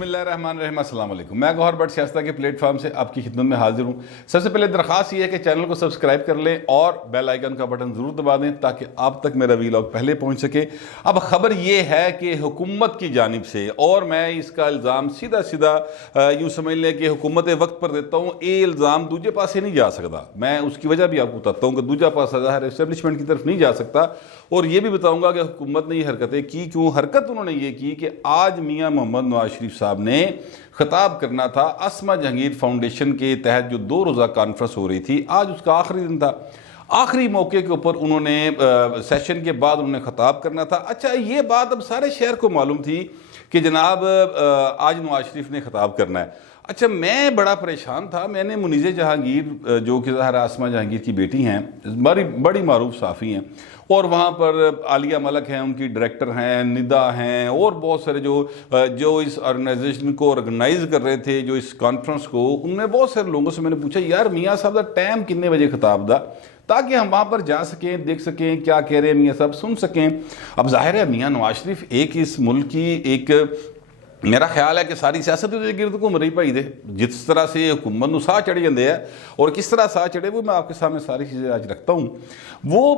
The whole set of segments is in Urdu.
بسم اللہ الرحمن الرحیم، السلام علیکم۔ میں گوہر بٹ سیاستہ کے پلیٹ فارم سے آپ کی خدمت میں حاضر ہوں۔ سب سے پہلے درخواست یہ ہے کہ چینل کو سبسکرائب کر لیں اور بیل آئیکن کا بٹن ضرور دبا دیں تاکہ آپ تک میرا ویلاگ پہلے پہنچ سکے۔ اب خبر یہ ہے کہ حکومت کی جانب سے، اور میں اس کا الزام سیدھا یوں سمجھ لیں کہ حکومت وقت پر دیتا ہوں، یہ الزام دوجے پاسے نہیں جا سکتا۔ میں اس کی وجہ بھی آپ کو بتاتا ہوں کہ دوجا پاسا ظاہر اسٹیبلشمنٹ کی طرف نہیں جا سکتا، اور یہ بھی بتاؤں گا کہ حکومت نے یہ حرکتیں کی کیوں۔ حرکت انہوں نے یہ کی کہ آج میاں محمد نواز شریف صاحب نے خطاب کرنا تھا اسما جہانگیر فاؤنڈیشن کے تحت جو 2 روزہ کانفرنس ہو رہی تھی، آج اس کا آخری دن تھا۔ آخری موقع کے اوپر انہوں نے سیشن کے بعد انہوں نے خطاب کرنا تھا۔ اچھا، یہ بات اب سارے شہر کو معلوم تھی کہ جناب آج نواز شریف نے خطاب کرنا ہے۔ اچھا، میں بڑا پریشان تھا۔ میں نے منیزہ جہانگیر جو کہ ظاہر اسما جہانگیر کی بیٹی ہیں، بڑی معروف صحافی ہیں، اور وہاں پر عالیہ ملک ہیں، ان کی ڈائریکٹر ہیں، ندا ہیں، اور بہت سارے جو اس آرگنائزیشن کو آرگنائز کر رہے تھے، جو اس کانفرنس کو، ان میں بہت سارے لوگوں سے میں نے پوچھا، یار میاں صاحب دا ٹائم کتنے بجے خطاب دا، تاکہ ہم وہاں پر جا سکیں، دیکھ سکیں کیا کہہ رہے ہیں میاں صاحب، سن سکیں۔ اب ظاہر ہے میاں نواز شریف ایک اس ملک کی ایک، میرا خیال ہے کہ ساری سیاست دے گرد گھوم رہی بھائی دے، جس طرح سے حکومت نو ساہ چڑھ جاندے ہیں اور کس طرح ساہ چڑھے، وہ میں آپ کے سامنے ساری چیزیں آج رکھتا ہوں۔ وہ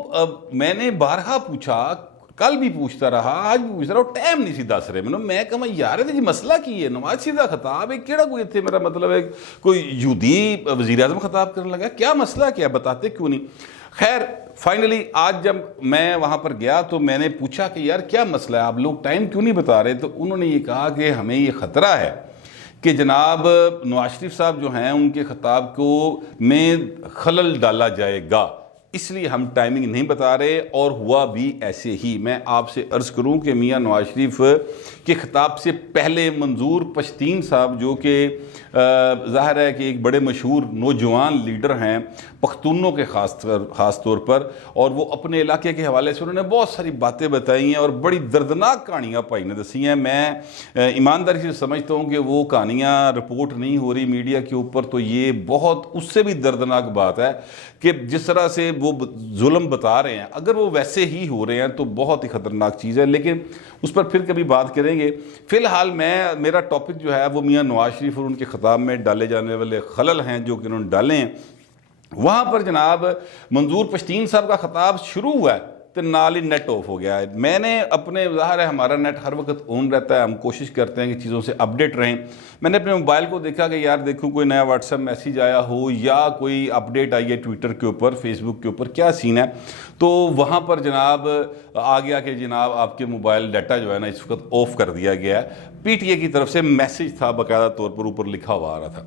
میں نے بارہا پوچھا، کل بھی پوچھتا رہا، آج بھی پوچھتا رہا، ٹائم نہیں سی دس رہے میں کہا یار جی مسئلہ کی ہے، نواز شریف کا خطاب ہے، کیڑا کوئی تھے، میرا مطلب ہے کوئی یہودی وزیر اعظم خطاب کرنے لگا، کیا مسئلہ کیا، بتاتے کیوں نہیں۔ خیر فائنلی آج جب میں وہاں پر گیا تو میں نے پوچھا کہ یار کیا مسئلہ ہے، آپ لوگ ٹائم کیوں نہیں بتا رہے، تو انہوں نے یہ کہا کہ ہمیں یہ خطرہ ہے کہ جناب نواز شریف صاحب جو ہیں ان کے خطاب کو میں خلل ڈالا جائے گا، اس لیے ہم ٹائمنگ نہیں بتا رہے، اور ہوا بھی ایسے ہی۔ میں آپ سے عرض کروں کہ میاں نواز شریف کے خطاب سے پہلے منظور پشتین صاحب، جو کہ ظاہر ہے کہ ایک بڑے مشہور نوجوان لیڈر ہیں پختونوں کے خاص طور پر، اور وہ اپنے علاقے کے حوالے سے انہوں نے بہت ساری باتیں بتائی ہیں اور بڑی دردناک کہانیاں پائی نے دسی ہیں۔ میں ایمانداری سے سمجھتا ہوں کہ وہ کہانیاں رپورٹ نہیں ہو رہی میڈیا کے اوپر، تو یہ بہت اس سے بھی دردناک بات ہے کہ جس طرح سے وہ ظلم بتا رہے ہیں، اگر وہ ویسے ہی ہو رہے ہیں تو بہت ہی خطرناک چیز ہے، لیکن اس پر پھر کبھی بات کریں گے۔ فی الحال میرا ٹاپک جو ہے وہ میاں نواز شریف اور ان کے خطاب میں ڈالے جانے والے خلل ہیں جو کہ انہوں نے ڈالے ہیں۔ وہاں پر جناب منظور پشتین صاحب کا خطاب شروع ہوا ہے تو نال ہی نیٹ آف ہو گیا ہے۔ میں نے اپنے، ظاہر ہے ہمارا نیٹ ہر وقت آن رہتا ہے، ہم کوشش کرتے ہیں کہ چیزوں سے اپڈیٹ رہیں۔ میں نے اپنے موبائل کو دیکھا کہ یار دیکھوں کوئی نیا واٹس ایپ میسیج آیا ہو یا کوئی اپڈیٹ آئی ہے ٹویٹر کے اوپر، فیس بک کے اوپر، کیا سین ہے، تو وہاں پر جناب آ گیا کہ جناب آپ کے موبائل ڈیٹا جو ہے نا اس وقت آف کر دیا گیا ہے۔ پی ٹی اے کی طرف سے میسیج تھا، باقاعدہ طور پر اوپر لکھا ہوا آ رہا تھا۔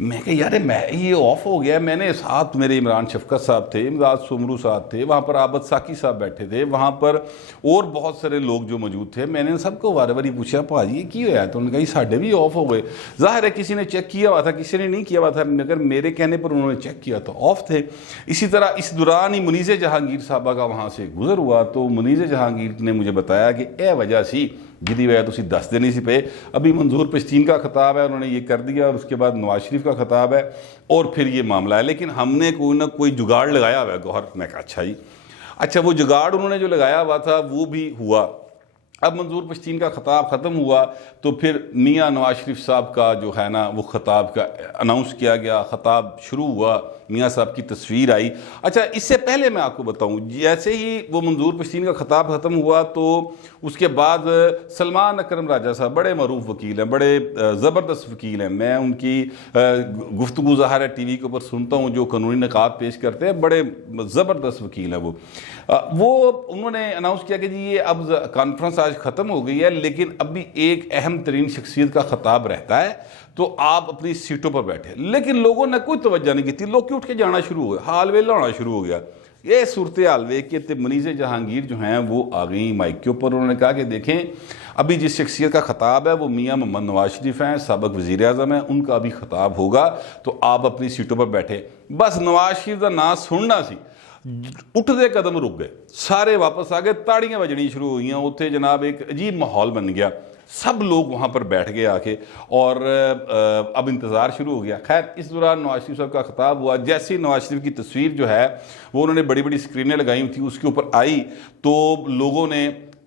میں کہ یار یہ آف ہو گیا۔ میں نے ساتھ میرے عمران شفقت صاحب تھے، امداد سمرو صاحب تھے، وہاں پر عابد ساکی صاحب بیٹھے تھے، وہاں پر اور بہت سارے لوگ جو موجود تھے۔ میں نے سب کو وارے واری پوچھا بھاجی یہ کی ہوا ہے، تو انہوں نے کہا یہ ساڈے بھی آف ہو گئے۔ ظاہر ہے کسی نے چیک کیا ہوا تھا، کسی نے نہیں کیا ہوا تھا، مگر میرے کہنے پر انہوں نے چیک کیا تو آف تھے۔ اسی طرح اس دوران ہی منیزہ جہانگیر صاحبہ کا وہاں سے گزر ہوا، تو منیزہ جہانگیر نے مجھے بتایا کہ اے وجہ سی جدی وجہ تسی دس دینی سی پہ، ابھی منظور پشتین کا خطاب ہے، انہوں نے یہ کر دیا، اور اس کے بعد نواز شریف کا خطاب ہے، اور پھر یہ معاملہ ہے۔ لیکن ہم نے کوئی نہ کوئی جگاڑ لگایا ہوا ہے گوہر۔ میں کہا اچھا جی، اچھا وہ جگاڑ انہوں نے جو لگایا ہوا تھا وہ بھی ہوا۔ اب منظور پشتین کا خطاب ختم ہوا تو پھر میاں نواز شریف صاحب کا جو ہے نا وہ خطاب کا اناؤنس کیا گیا، خطاب شروع ہوا، میاں صاحب کی تصویر آئی۔ اچھا اس سے پہلے میں آپ کو بتاؤں، جیسے ہی وہ منظور پشتین کا خطاب ختم ہوا تو اس کے بعد سلمان اکرم راجہ صاحب بڑے معروف وکیل ہیں، بڑے زبردست وکیل ہیں، میں ان کی گفتگو ظاہر ہے ٹی وی کے اوپر سنتا ہوں، جو قانونی نکات پیش کرتے ہیں، بڑے زبردست وکیل ہیں وہ انہوں نے اناؤنس کیا کہ جی یہ اب کانفرنس آج ختم ہو گئی ہے، لیکن اب بھی ایک اہم ترین شخصیت کا خطاب رہتا ہے، تو آپ اپنی سیٹوں پر بیٹھے۔ لیکن لوگوں نے کوئی توجہ نہیں کی تھی، لوگ اٹھ کے جانا شروع ہو گئے، حال ویلا ہونا شروع ہو گیا۔ یہ صورتحال دیکھ کے منیزہ جہانگیر جو ہیں وہ آ گئیں مائک کے اوپر، انہوں نے کہا کہ دیکھیں ابھی جس شخصیت کا خطاب ہے وہ میاں محمد نواز شریف ہیں، سابق وزیر اعظم ہیں، ان کا ابھی خطاب ہوگا، تو آپ اپنی سیٹوں پر بیٹھے۔ بس نواز شریف کا نام سننا سی، اٹھتے قدم رک گئے، سارے واپس آ گئے، تاڑیاں بجنی شروع ہوئی ہیں، اتنے جناب ایک عجیب ماحول بن گیا، سب لوگ وہاں پر بیٹھ گئے آ کے، اور اب انتظار شروع ہو گیا۔ خیر اس دوران نواز شریف صاحب کا خطاب ہوا، جیسے نواز شریف کی تصویر جو ہے وہ انہوں نے بڑی بڑی اسکرینیں لگائی تھی، اس کے اوپر آئی تو لوگوں نے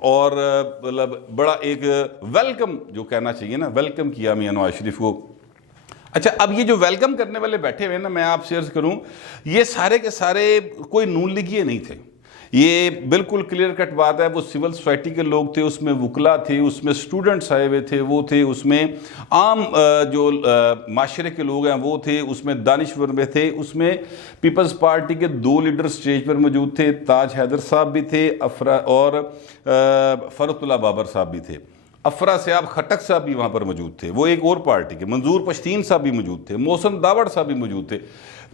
اور مطلب بڑا ایک ویلکم جو کہنا چاہیے نا، ویلکم کیا میاں نواز شریف کو. اچھا اب یہ جو ویلکم کرنے والے بیٹھے ہوئے نا، میں آپ سے عرض کروں یہ سارے کے سارے کوئی نون لیگی نہیں تھے. یہ بالکل کلیئر کٹ بات ہے. وہ سول سوسائٹی کے لوگ تھے، اس میں وکلا تھے، اس میں سٹوڈنٹس آئے ہوئے تھے، وہ تھے، اس میں عام جو معاشرے کے لوگ ہیں وہ تھے، اس میں دانشور میں تھے، اس میں پیپلز پارٹی کے 2 لیڈر سٹیج پر موجود تھے. تاج حیدر صاحب بھی تھے اور فرحت اللہ بابر صاحب بھی تھے. افرا سیاب خٹک صاحب بھی وہاں پر موجود تھے، وہ ایک اور پارٹی کے. منظور پشتین صاحب بھی موجود تھے، محسن داوڑ صاحب بھی موجود تھے.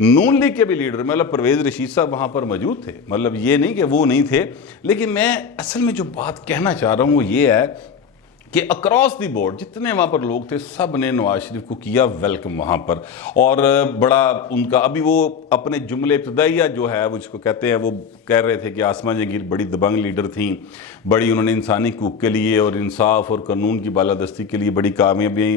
نون لیگ کے بھی لیڈر مطلب پرویز رشید صاحب وہاں پر موجود تھے. مطلب یہ نہیں کہ وہ نہیں تھے، لیکن میں اصل میں جو بات کہنا چاہ رہا ہوں وہ یہ ہے کہ اکراس دی بورڈ جتنے وہاں پر لوگ تھے سب نے نواز شریف کو کیا ویلکم وہاں پر. اور بڑا ان کا ابھی وہ اپنے جملے ابتدائیہ جو ہے وہ جس کو کہتے ہیں، وہ کہہ رہے تھے کہ آسمہ جہانگیر بڑی دبنگ لیڈر تھیں، بڑی انہوں نے انسانی حقوق کے لیے اور انصاف اور قانون کی بالادستی کے لیے بڑی کامیابی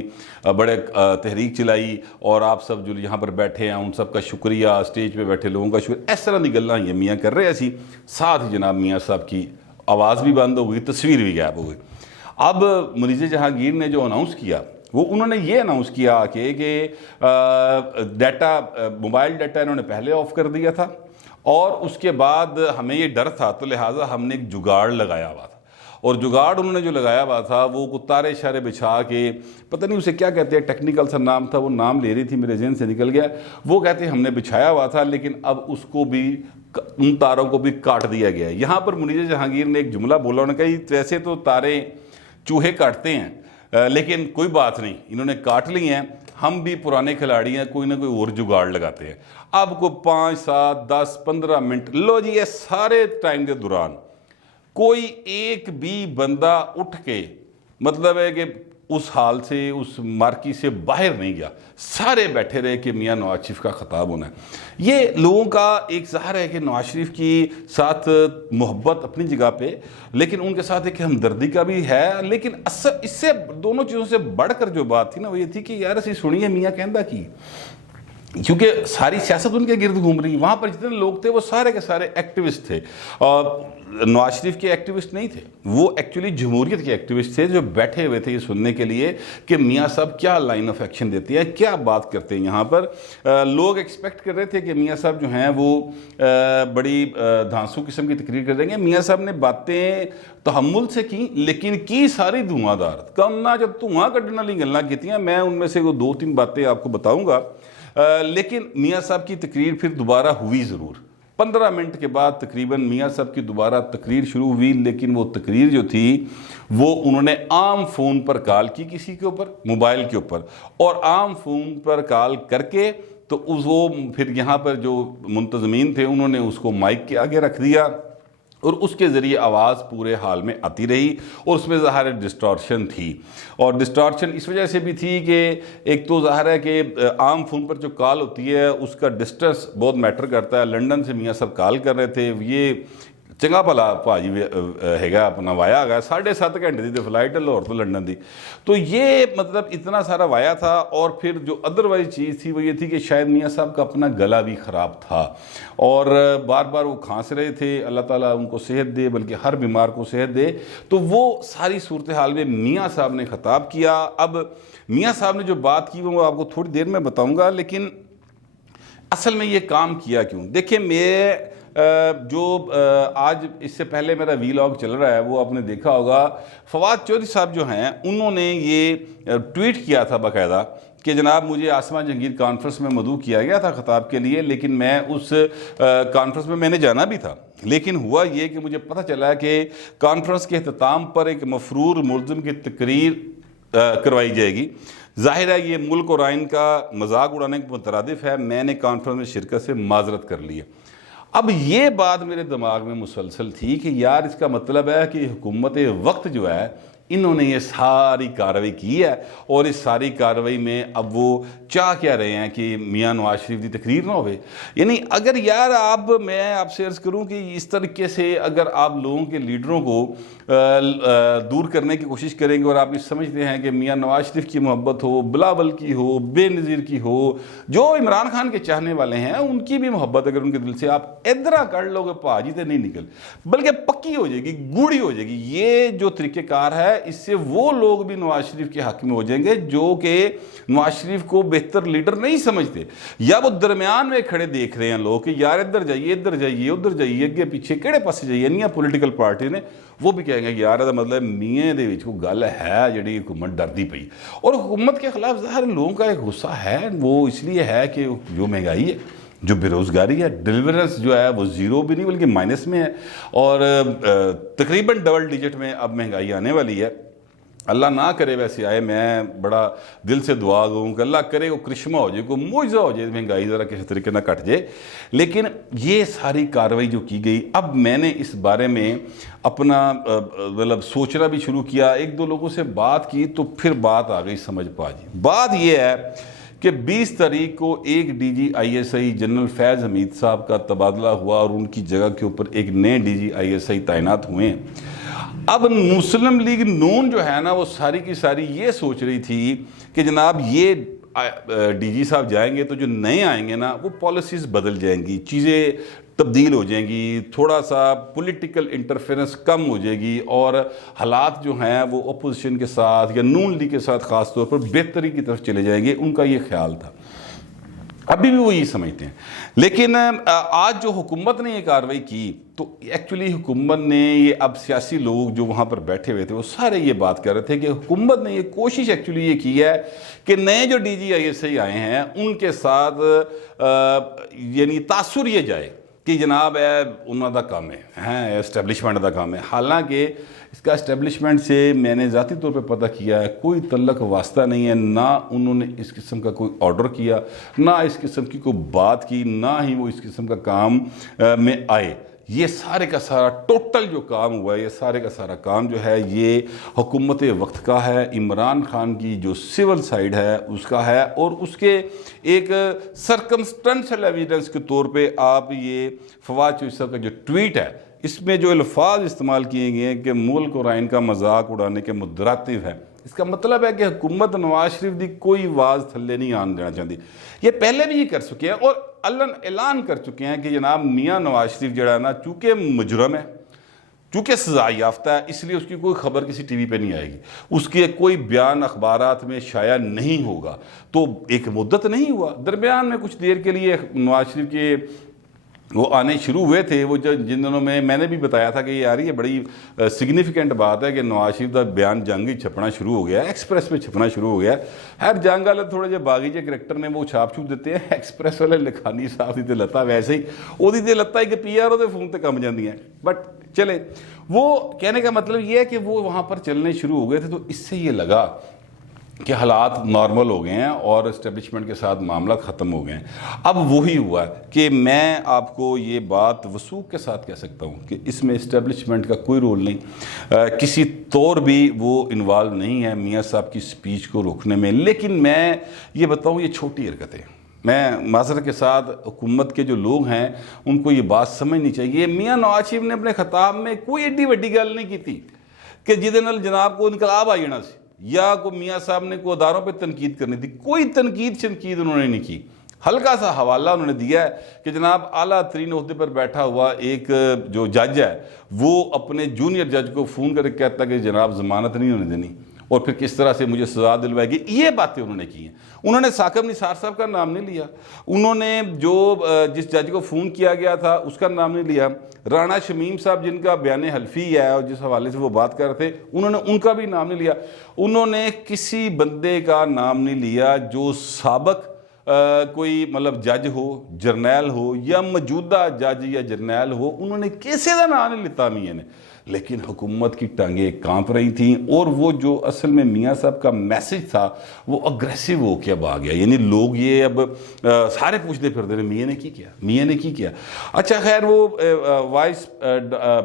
بڑے تحریک چلائی، اور آپ سب جو یہاں پر بیٹھے ہیں ان سب کا شکریہ، اسٹیج پہ بیٹھے لوگوں کا شکریہ. اس طرح کی گلاں یہ میاں کر رہے سی. ساتھ ہی جناب میاں صاحب کی آواز بھی بند ہو گئی، تصویر بھی غائب ہو گئی. اب منیز جہانگیر نے جو اناؤنس کیا وہ انہوں نے یہ اناؤنس کیا کہ ڈیٹا موبائل ڈیٹا انہوں نے پہلے آف کر دیا تھا، اور اس کے بعد ہمیں یہ ڈر تھا تو لہٰذا ہم نے ایک جگاڑ لگایا ہوا تھا. اور جگاڑ انہوں نے جو لگایا ہوا تھا وہ تارے اشارے بچھا کے، پتہ نہیں اسے کیا کہتے ہیں، ٹیکنیکل سا نام تھا، وہ نام لے رہی تھی میرے ذہن سے نکل گیا. وہ کہتے ہیں ہم نے بچھایا ہوا تھا، لیکن اب اس کو بھی ان تاروں کو بھی کاٹ دیا گیا ہے. یہاں پر منیز جہانگیر نے ایک جملہ بولا، انہوں نے کہا ویسے تو تارے چوہے کاٹتے ہیں لیکن کوئی بات نہیں، انہوں نے کاٹ لی ہیں، ہم بھی پرانے کھلاڑی ہیں، کوئی نہ کوئی اور جگاڑ لگاتے ہیں. اب کو 5 7 10 15 منٹ لو جی، یہ سارے ٹائم کے دوران کوئی ایک بھی بندہ اٹھ کے مطلب ہے کہ اس حال سے، اس مارکی سے باہر نہیں گیا. سارے بیٹھے رہے کہ میاں نواز شریف کا خطاب ہونا ہے. یہ لوگوں کا ایک ظاہر ہے کہ نواز شریف کی ساتھ محبت اپنی جگہ پہ، لیکن ان کے ساتھ ایک ہمدردی کا بھی ہے. لیکن اس سے دونوں چیزوں سے بڑھ کر جو بات تھی نا وہ یہ تھی کہ یار اسی سنیے میاں کہندہ کی، کیونکہ ساری سیاست ان کے گرد گھوم رہی. وہاں پر جتنے لوگ تھے وہ سارے کے سارے ایکٹیوسٹ تھے، اور نواز شریف کے ایکٹیوسٹ نہیں تھے، وہ ایکچولی جمہوریت کے ایکٹیوسٹ تھے جو بیٹھے ہوئے تھے یہ سننے کے لیے کہ میاں صاحب کیا لائن آف ایکشن دیتے ہیں، کیا بات کرتے ہیں. یہاں پر لوگ ایکسپیکٹ کر رہے تھے کہ میاں صاحب جو ہیں وہ بڑی دھانسو قسم کی تقریر کر دیں گے. میاں صاحب نے باتیں تحمل سے کی، لیکن کی ساری دھواں دار، کم نہ جب دھواں کڈن والی گلاں کیتیاں. میں ان میں سے وہ 2-3 باتیں آپ کو بتاؤں گا. لیکن میاں صاحب کی تقریر پھر دوبارہ ہوئی ضرور. 15 منٹ کے بعد تقریباً میاں صاحب کی دوبارہ تقریر شروع ہوئی، لیکن وہ تقریر جو تھی وہ انہوں نے عام فون پر کال کی کسی کے اوپر، موبائل کے اوپر، اور عام فون پر کال کر کے تو وہ پھر یہاں پر جو منتظمین تھے انہوں نے اس کو مائک کے آگے رکھ دیا، اور اس کے ذریعے آواز پورے حال میں آتی رہی. اور اس میں ظاہر ڈسٹارشن تھی، اور ڈسٹارشن اس وجہ سے بھی تھی کہ ایک تو ظاہر ہے کہ عام فون پر جو کال ہوتی ہے اس کا ڈسٹنس بہت میٹر کرتا ہے. لنڈن سے میاں صاحب کال کر رہے تھے، یہ چنگا بھلا بھاجی ہے اپنا وایا گیا 7.5 گھنٹے دی فلائٹ ہے لاہور تو لنڈن دی. تو یہ مطلب اتنا سارا وایا تھا. اور پھر جو ادروائز چیز تھی وہ یہ تھی کہ شاید میاں صاحب کا اپنا گلا بھی خراب تھا، اور بار بار وہ کھانس رہے تھے. اللہ تعالیٰ ان کو صحت دے، بلکہ ہر بیمار کو صحت دے. تو وہ ساری صورتحال میں میاں صاحب نے خطاب کیا. اب میاں صاحب نے جو بات کی وہ آپ کو تھوڑی دیر میں بتاؤں گا، لیکن اصل میں یہ کام کیا کیوں. دیکھیں میں جو آج اس سے پہلے میرا ویلاگ چل رہا ہے وہ آپ نے دیکھا ہوگا، فواد چودھری صاحب جو ہیں انہوں نے یہ ٹویٹ کیا تھا باقاعدہ کہ جناب مجھے آسمہ جہانگیر کانفرنس میں مدعو کیا گیا تھا خطاب کے لیے، لیکن میں اس کانفرنس میں نے جانا بھی تھا، لیکن ہوا یہ کہ مجھے پتہ چلا کہ کانفرنس کے اختتام پر ایک مفرور ملزم کی تقریر کروائی جائے گی. ظاہر ہے یہ ملک اور آئین کا مذاق اڑانے کے مترادف ہے. میں نے کانفرنس میں شرکت سے معذرت کر لی ہے. اب یہ بات میرے دماغ میں مسلسل تھی کہ یار اس کا مطلب ہے کہ حکومت وقت جو ہے انہوں نے یہ ساری کارروائی کی ہے اور اس ساری کارروائی میں اب وہ چاہ کیا رہے ہیں کہ میاں نواز شریف دی تقریر نہ ہوئے. یعنی اگر یار میں آپ سے عرض کروں کہ اس طریقے سے اگر آپ لوگوں کے لیڈروں کو دور کرنے کی کوشش کریں گے اور آپ یہ سمجھتے ہیں کہ میاں نواز شریف کی محبت ہو, بلاول کی ہو, بے نظیر کی ہو, جو عمران خان کے چاہنے والے ہیں ان کی بھی محبت اگر ان کے دل سے آپ ادھرا کر لو گے پاجی تے نہیں نکل, بلکہ پکی ہو جائے گی, گوڑی ہو جائے گی. یہ جو طریقہ کار ہے اس سے وہ لوگ بھی نواز شریف کے حق میں ہو جائیں گے جو کہ نواز شریف کو بہتر لیڈر نہیں سمجھتے, یا وہ درمیان میں کھڑے دیکھ رہے ہیں لوگ کہ یار ادھر جائیے, ادھر جائیے, ادھر جائیے, اگے پیچھے کہڑے پاسے جائیے. نہیں پولیٹیکل پارٹی نے وہ بھی کہیں گے یار دا مطلب میاں دے وچ کوئی گل ہے جڑی حکومت ڈردی پئی. اور حکومت کے خلاف ظاہر لوگوں کا ایک غصہ ہے, وہ اس لیے ہے کہ جو مہنگائی ہے, جو بے روزگاری ہے, ڈیلیورنس جو ہے وہ زیرو بھی نہیں بلکہ مائنس میں ہے, اور تقریباً ڈبل ڈیجٹ میں اب مہنگائی آنے والی ہے. اللہ نہ کرے ویسے آئے, میں بڑا دل سے دعا گوں کہ اللہ کرے وہ کرشمہ ہو جائے, کوئی معجزہ ہو جائے, مہنگائی ذرا کسی طریقے نہ کٹ جائے. لیکن یہ ساری کارروائی جو کی گئی, اب میں نے اس بارے میں اپنا مطلب سوچنا بھی شروع کیا, ایک دو لوگوں سے بات کی تو پھر بات آ گئی سمجھ پا جی. بات یہ ہے کہ 20 تاریخ کو ایک D G I S I general Faiz Hamid sahib کا تبادلہ ہوا اور ان کی جگہ کے اوپر ایک نئے ڈی جی آئی ایس آئی تعینات ہوئے ہیں. اب مسلم لیگ نون جو ہے نا وہ ساری کی ساری یہ سوچ رہی تھی کہ جناب یہ ڈی جی صاحب جائیں گے تو جو نئے آئیں گے نا وہ پالیسیز بدل جائیں گی, چیزیں تبدیل ہو جائیں گی, تھوڑا سا پولیٹیکل انٹرفیرنس کم ہو جائے گی, اور حالات جو ہیں وہ اپوزیشن کے ساتھ یا نون لیگ کے ساتھ خاص طور پر بہتری کی طرف چلے جائیں گے. ان کا یہ خیال تھا, ابھی بھی وہ یہ سمجھتے ہیں. لیکن آج جو حکومت نے یہ کارروائی کی تو ایکچولی حکومت نے یہ, اب سیاسی لوگ جو وہاں پر بیٹھے ہوئے تھے وہ سارے یہ بات کر رہے تھے کہ حکومت نے یہ کوشش ایکچولی یہ کی ہے کہ نئے جو ڈی جی آئی ایس آئی آئے ہیں ان کے ساتھ یعنی تاثر یہ جائے کہ جناب انہوں دا کام ہے, اسٹیبلشمنٹ دا کام ہے. حالانکہ اس کا اسٹیبلشمنٹ سے میں نے ذاتی طور پہ پتہ کیا ہے کوئی تعلق واسطہ نہیں ہے, نہ انہوں نے اس قسم کا کوئی آرڈر کیا, نہ اس قسم کی کوئی بات کی, نہ ہی وہ اس قسم کا کام میں آئے. یہ سارے کا سارا ٹوٹل جو کام ہوا ہے, یہ سارے کا سارا کام جو ہے یہ حکومت وقت کا ہے, عمران خان کی جو سول سائیڈ ہے اس کا ہے, اور اس کے ایک سرکمسٹنشل ایویڈنس کے طور پہ آپ یہ فواد چوہدری صاحب کا جو ٹویٹ ہے اس میں جو الفاظ استعمال کیے گئے ہیں کہ ملک اور آئین کا مذاق اڑانے کے مترادف ہے, اس کا مطلب ہے کہ حکومت نواز شریف دی کوئی واز تھلے نہیں آن دینا چاہتی. یہ پہلے بھی یہ کر چکے ہیں اور اعلان کر چکے ہیں کہ جناب میاں نواز شریف جڑا ہے نا چونکہ مجرم ہے, چونکہ سزا یافتہ ہے, اس لیے اس کی کوئی خبر کسی ٹی وی پہ نہیں آئے گی, اس کے کوئی بیان اخبارات میں شائع نہیں ہوگا. تو ایک مدت نہیں ہوا, درمیان میں کچھ دیر کے لیے نواز شریف کے وہ آنے شروع ہوئے تھے, وہ جن دنوں میں نے بھی بتایا تھا کہ یار یہ بڑی سگنیفیکنٹ بات ہے کہ نواز شریف کا بیان جنگ ہی چھپنا شروع ہو گیا ہے, ایکسپریس میں چھپنا شروع ہو گیا ہے. ہر جنگ والے تھوڑے جے باغی جے کریکٹر نے وہ چھاپ چھوپ دیتے ہیں, ایکسپریس والے لکھانی صاحب دی تے لتا ویسے ہی وہ دی تے لتا ہی کہ پی آر او دے فون تے کم جاندی ہیں. بٹ چلے, وہ کہنے کا مطلب یہ ہے کہ وہ وہاں پر چلنے شروع ہو گئے تھے, تو اس سے یہ لگا کہ حالات نارمل ہو گئے ہیں اور اسٹیبلشمنٹ کے ساتھ معاملہ ختم ہو گئے ہیں. اب وہی ہوا ہے کہ میں آپ کو یہ بات وثوق کے ساتھ کہہ سکتا ہوں کہ اس میں اسٹیبلشمنٹ کا کوئی رول نہیں, کسی طور بھی وہ انوالو نہیں ہے میاں صاحب کی سپیچ کو روکنے میں. لیکن میں یہ بتاؤں یہ چھوٹی حرکتیں, میں معذرت کے ساتھ حکومت کے جو لوگ ہیں ان کو یہ بات سمجھنی چاہیے. میاں نواز شریف نے اپنے خطاب میں کوئی ایڈی وڈی گل نہیں کی تھی کہ جہدے نال جناب کو انقلاب آ جانا سی, یا کوئی میاں صاحب نے کوئی اداروں پہ تنقید کرنی تھی. کوئی تنقید انہوں نے نہیں کی. ہلکا سا حوالہ انہوں نے دیا ہے کہ جناب اعلیٰ ترین عہدے پر بیٹھا ہوا ایک جو جج ہے وہ اپنے جونیئر جج کو فون کر کے کہتا کہ جناب ضمانت نہیں ہونے دینی, اور پھر کس طرح سے مجھے سزا دلوائے گی. یہ باتیں انہوں نے کی ہیں. انہوں نے ثاقب نثار صاحب کا نام نہیں لیا, انہوں نے جو جس جج کو فون کیا گیا تھا اس کا نام نہیں لیا. رانا شمیم صاحب جن کا بیان حلفی ہے اور جس حوالے سے وہ بات کر رہے تھے انہوں نے ان کا بھی نام نہیں لیا. انہوں نے کسی بندے کا نام نہیں لیا جو سابق کوئی مطلب جج ہو, جرنیل ہو, یا موجودہ جج یا جرنیل ہو, انہوں نے کسی کا نام نہیں لیتا میاں نے. لیکن حکومت کی ٹانگیں کانپ رہی تھیں, اور وہ جو اصل میں میاں صاحب کا میسج تھا وہ اگریسو ہو کے اب آ گیا. یعنی لوگ یہ اب سارے پوچھتے پھرتے ہیں میاں نے کی کیا, میاں نے کی کیا. اچھا خیر, وہ وائس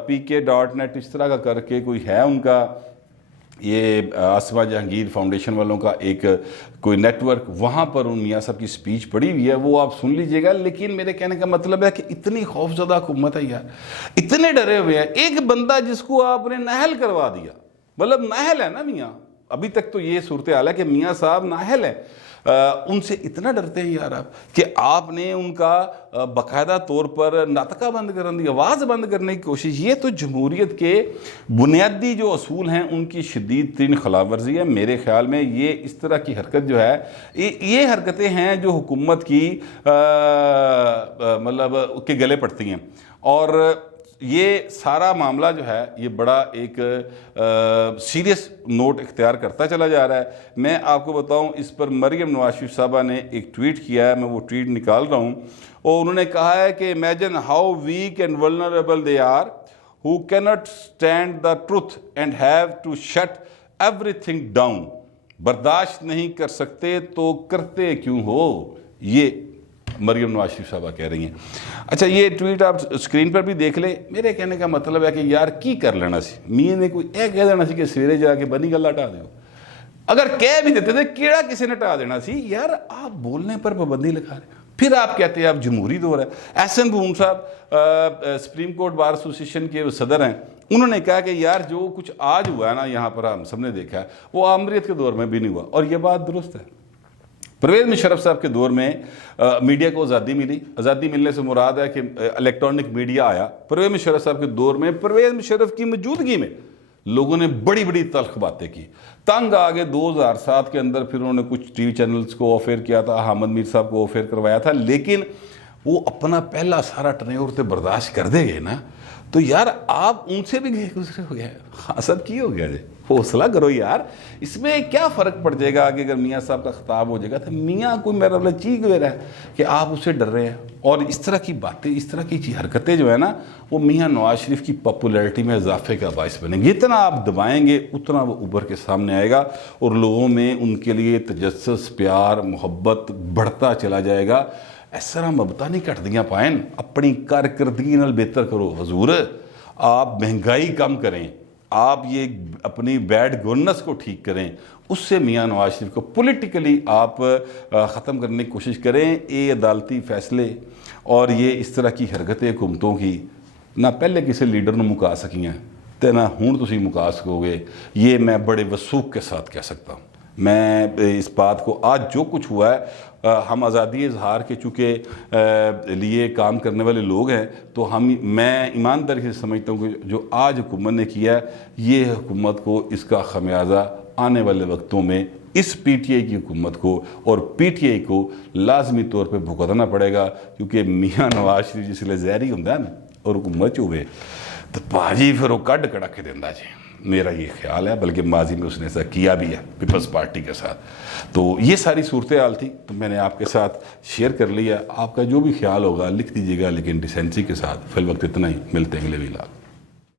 PK.net اس طرح کا کر کے کوئی ہے ان کا یہ آصفہ جہانگیر فاؤنڈیشن والوں کا ایک کوئی نیٹ ورک، وہاں پر ان میاں صاحب کی سپیچ پڑی ہوئی ہے، وہ آپ سن لیجئے گا۔ لیکن میرے کہنے کا مطلب ہے کہ اتنی خوفزدہ حکومت ہے یار، اتنے ڈرے ہوئے ہیں۔ ایک بندہ جس کو آپ نے نااہل کروا دیا، مطلب نااہل ہے نا میاں، ابھی تک تو یہ صورتحال ہے کہ میاں صاحب نااہل ہیں، ان سے اتنا ڈرتے ہیں یار آپ کہ آپ نے ان کا باقاعدہ طور پر ناطقہ بند کرنے کی، آواز بند کرنے کی کوشش۔ یہ تو جمہوریت کے بنیادی جو اصول ہیں ان کی شدید ترین خلاف ورزی ہے میرے خیال میں۔ یہ اس طرح کی حرکت جو ہے، یہ حرکتیں ہیں جو حکومت کی مطلب کے گلے پڑتی ہیں، اور یہ سارا معاملہ جو ہے یہ بڑا ایک سیریس نوٹ اختیار کرتا چلا جا رہا ہے۔ میں آپ کو بتاؤں، اس پر مریم نواز شریف صاحبہ نے ایک ٹویٹ کیا ہے، میں وہ ٹویٹ نکال رہا ہوں، اور انہوں نے کہا ہے کہ imagine how weak and vulnerable they are who cannot stand the truth and have to shut everything down۔ برداشت نہیں کر سکتے تو کرتے کیوں ہو، یہ مریم نواز شریف صاحبہ کہہ رہی ہیں۔ اچھا، یہ ٹویٹ آپ اسکرین پر بھی دیکھ لیں۔ میرے کہنے کا مطلب ہے کہ یار کی کر لینا سی میاں نے کوئی اے کہہ دینا سی کہ سویرے جا کے بنی گلا ہٹا دیو، اگر کہہ بھی دیتے تھے کیڑا کسی نے ہٹا دینا سی یار، آپ بولنے پر پابندی لگا رہے ہیں، پھر آپ کہتے ہیں آپ جمہوری دور ہے۔ احسن بھوم صاحب سپریم کورٹ بار ایسوسیشن کے صدر ہیں، انہوں نے کہا کہ یار جو کچھ آج ہوا ہے نا یہاں پر، ہم سب نے دیکھا ہے، وہ آمریت کے دور میں بھی نہیں ہوا، اور یہ بات درست ہے۔ پرویز مشرف صاحب کے دور میں میڈیا کو آزادی ملی، آزادی ملنے سے مراد ہے کہ الیکٹرانک میڈیا آیا۔ پرویز مشرف صاحب کے دور میں، پرویز مشرف کی موجودگی میں لوگوں نے بڑی بڑی تلخ باتیں کی، تنگ آگے 2007 کے اندر پھر انہوں نے کچھ ٹی وی چینلز کو آف ایئر کیا تھا، حامد میر صاحب کو آف ایئر کروایا تھا، لیکن وہ اپنا پہلا سارا ٹرینور تے برداشت کر دے گئے نا، تو یار آپ ان سے بھی گئے گزرے ہو گئے، ہاں سب کی ہو گیا جی، حوصلہ کرو یار، اس میں کیا فرق پڑ جائے گا کہ اگر میاں صاحب کا خطاب ہو جائے گا تو میاں کوئی میرا والا چیخ دے رہا ہے کہ آپ اسے ڈر رہے ہیں، اور اس طرح کی باتیں، اس طرح کی حرکتیں جو ہے نا، وہ میاں نواز شریف کی پاپولیرٹی میں اضافے کا باعث بنیں گے۔ جتنا آپ دبائیں گے اتنا وہ ابھر کے سامنے آئے گا، اور لوگوں میں ان کے لیے تجسس، پیار، محبت بڑھتا چلا جائے گا۔ اس طرح مبتا نہیں کٹ دیاں پائیں، اپنی کارکردگی نال بہتر کرو حضور، آپ مہنگائی کم کریں، آپ یہ اپنی بیڈ گورننس کو ٹھیک کریں، اس سے میاں نواز شریف کو پولیٹیکلی آپ ختم کرنے کی کوشش کریں۔ یہ عدالتی فیصلے اور یہ اس طرح کی حرکتیں حکومتوں کی نہ پہلے کسی لیڈر نے مکا سکیاں تے نہ ہون تسی مکا سکو گے، یہ میں بڑے وثوق کے ساتھ کہہ سکتا ہوں۔ میں اس بات کو، آج جو کچھ ہوا ہے، ہم آزادی اظہار کے چونکہ لیے کام کرنے والے لوگ ہیں، تو میں ایمانداری سے سمجھتا ہوں کہ جو آج حکومت نے کیا ہے، یہ حکومت کو اس کا خمیازہ آنے والے وقتوں میں اس پی ٹی آئی کی حکومت کو اور پی ٹی آئی کو لازمی طور پہ بھگتنا پڑے گا، کیونکہ میاں نواز شریف جس لئے زہری ہوندہ ہے نا اور حکومت چوبے تو باجی پھر وہ کڈ کڑا کے دیندہ جی، میرا یہ خیال ہے، بلکہ ماضی میں اس نے ایسا کیا بھی ہے پیپلز پارٹی کے ساتھ۔ تو یہ ساری صورتحال تھی، تو میں نے آپ کے ساتھ شیئر کر لیا۔ آپ کا جو بھی خیال ہوگا لکھ دیجیے گا، لیکن ڈیسنسی کے ساتھ۔ فی الوقت اتنا ہی، ملتے ہیں اگلے ویلاگ۔